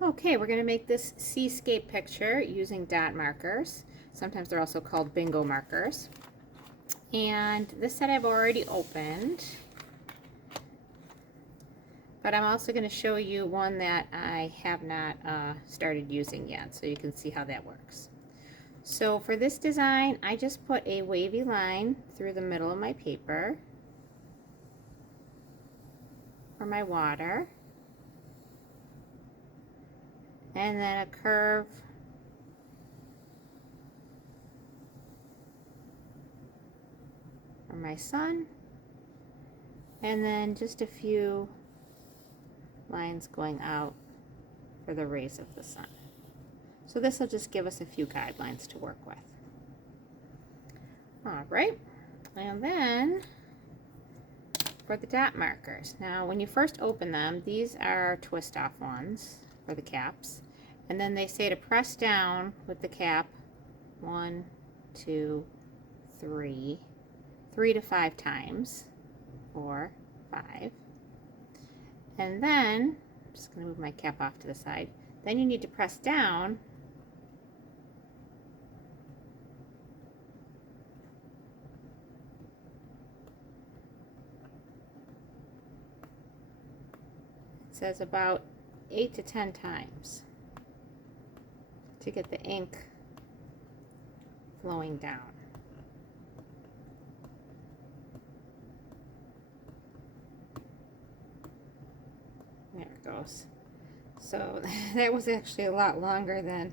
Okay, we're going to make this seascape picture using dot markers. Sometimes they're also called bingo markers. And this set I've already opened, but I'm also going to show you one that I have not started using yet, so you can see how that works. So for this design, I just put a wavy line through the middle of my paper for my water, and then a curve for my sun, and then just a few lines going out for the rays of the sun. So this will just give us a few guidelines to work with. All right, and then for the dot markers. Now when you first open them, these are twist off ones for the caps. And then they say to press down with the cap 1, 2, 3, 3 to 5 times, 4, 5. And then, I'm just going to move my cap off to the side. Then you need to press down it says about 8 to 10 times to get the ink flowing down. There it goes. So that was actually a lot longer than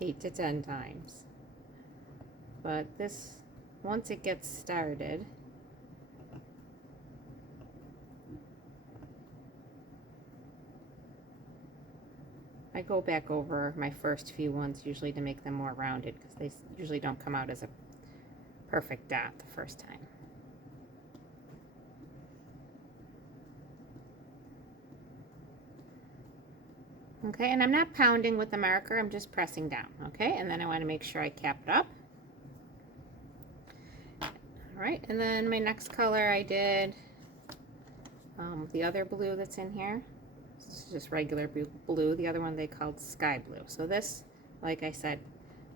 8 to 10 times. But this, once it gets started, I go back over my first few ones usually to make them more rounded because they usually don't come out as a perfect dot the first time. Okay, and I'm not pounding with the marker, I'm just pressing down, okay? And then I want to make sure I cap it up. All right, and then my next color I did the other blue that's in here. This is just regular blue. The other one they called sky blue. So this, like I said,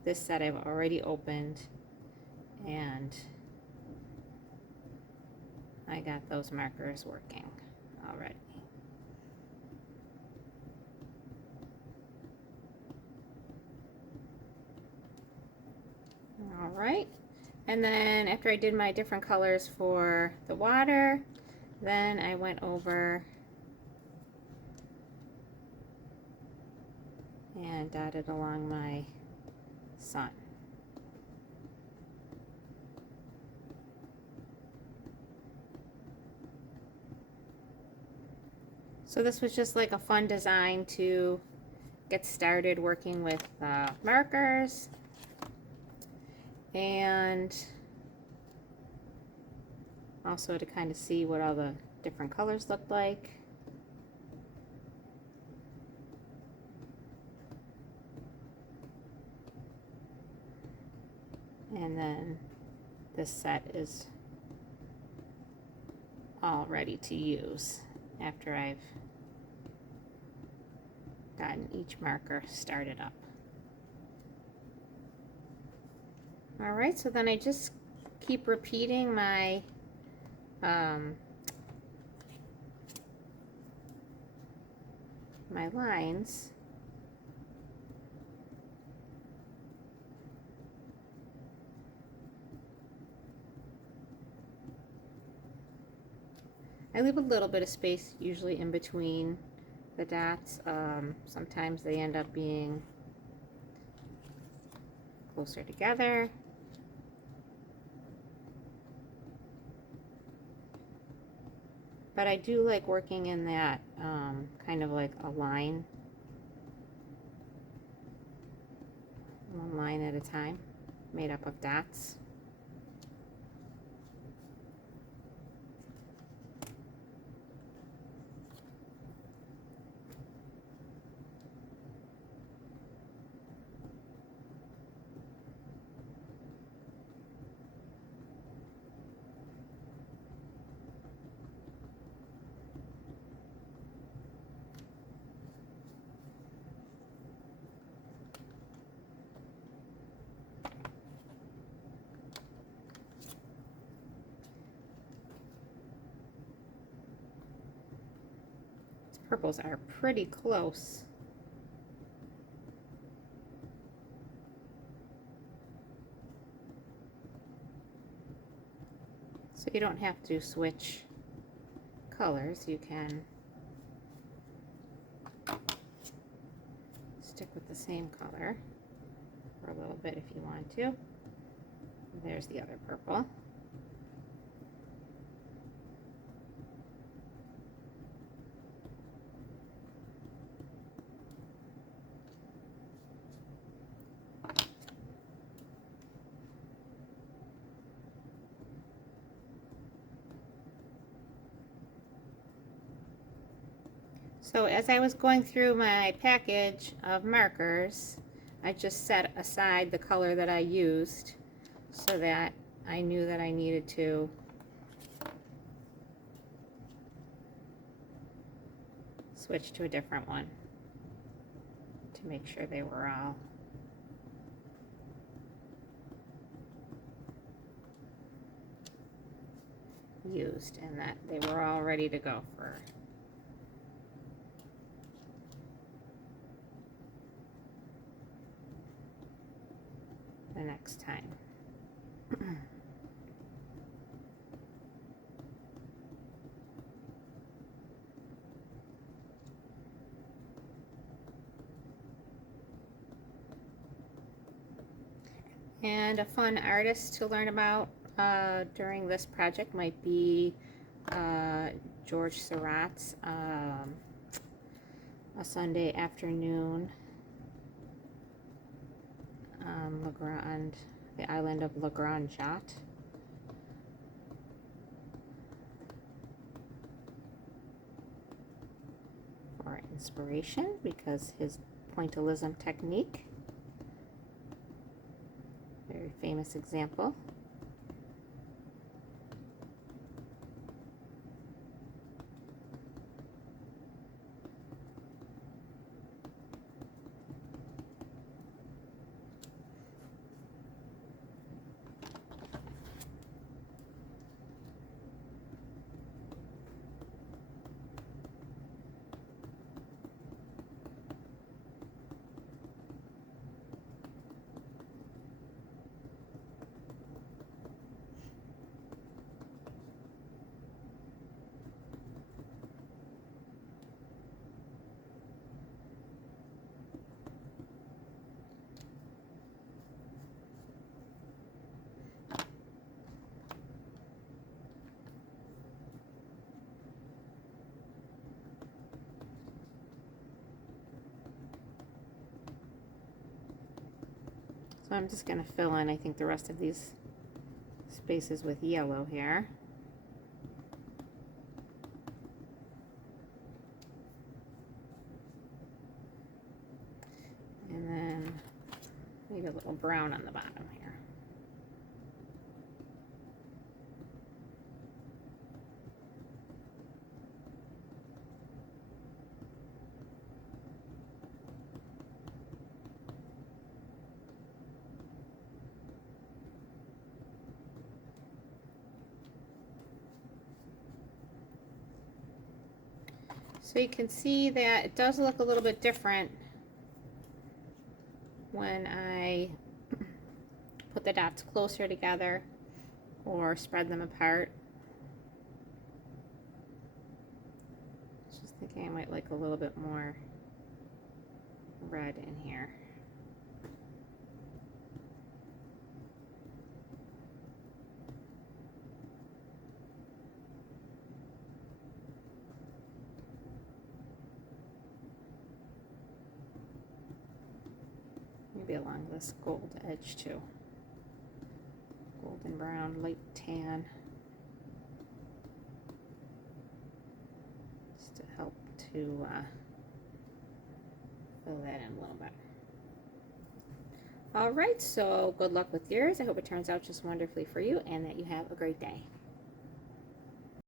this set I've already opened, and I got those markers working already. All right, and then after I did my different colors for the water, then I went over and dotted along my sun. So this was just like a fun design to get started working with markers, and also to kind of see what all the different colors look like. And then this set is all ready to use after I've gotten each marker started up. All right, so then I just keep repeating my my lines. I leave a little bit of space usually in between the dots. Sometimes they end up being closer together. But I do like working in that kind of like a line, one line at a time, made up of dots. purples are pretty close. So you don't have to switch colors. You can stick with the same color for a little bit if you want to. There's the other purple. So as I was going through my package of markers, I just set aside the color that I used so that I knew that I needed to switch to a different one to make sure they were all used and that they were all ready to go for the next time. And a fun artist to learn about during this project might be George Seurat's A Sunday Afternoon, the island of La Grande Jatte. For inspiration, because his pointillism technique, very famous example. So I'm just going to fill in, I think, the rest of these spaces with yellow here. And then maybe a little brown on the bottom here. So you can see that it does look a little bit different when I put the dots closer together or spread them apart. Just thinking I might like a little bit more red in here. Maybe along this gold edge too. Golden brown, light tan. Just to help to fill that in a little bit. All right, so good luck with yours. I hope it turns out just wonderfully for you and that you have a great day.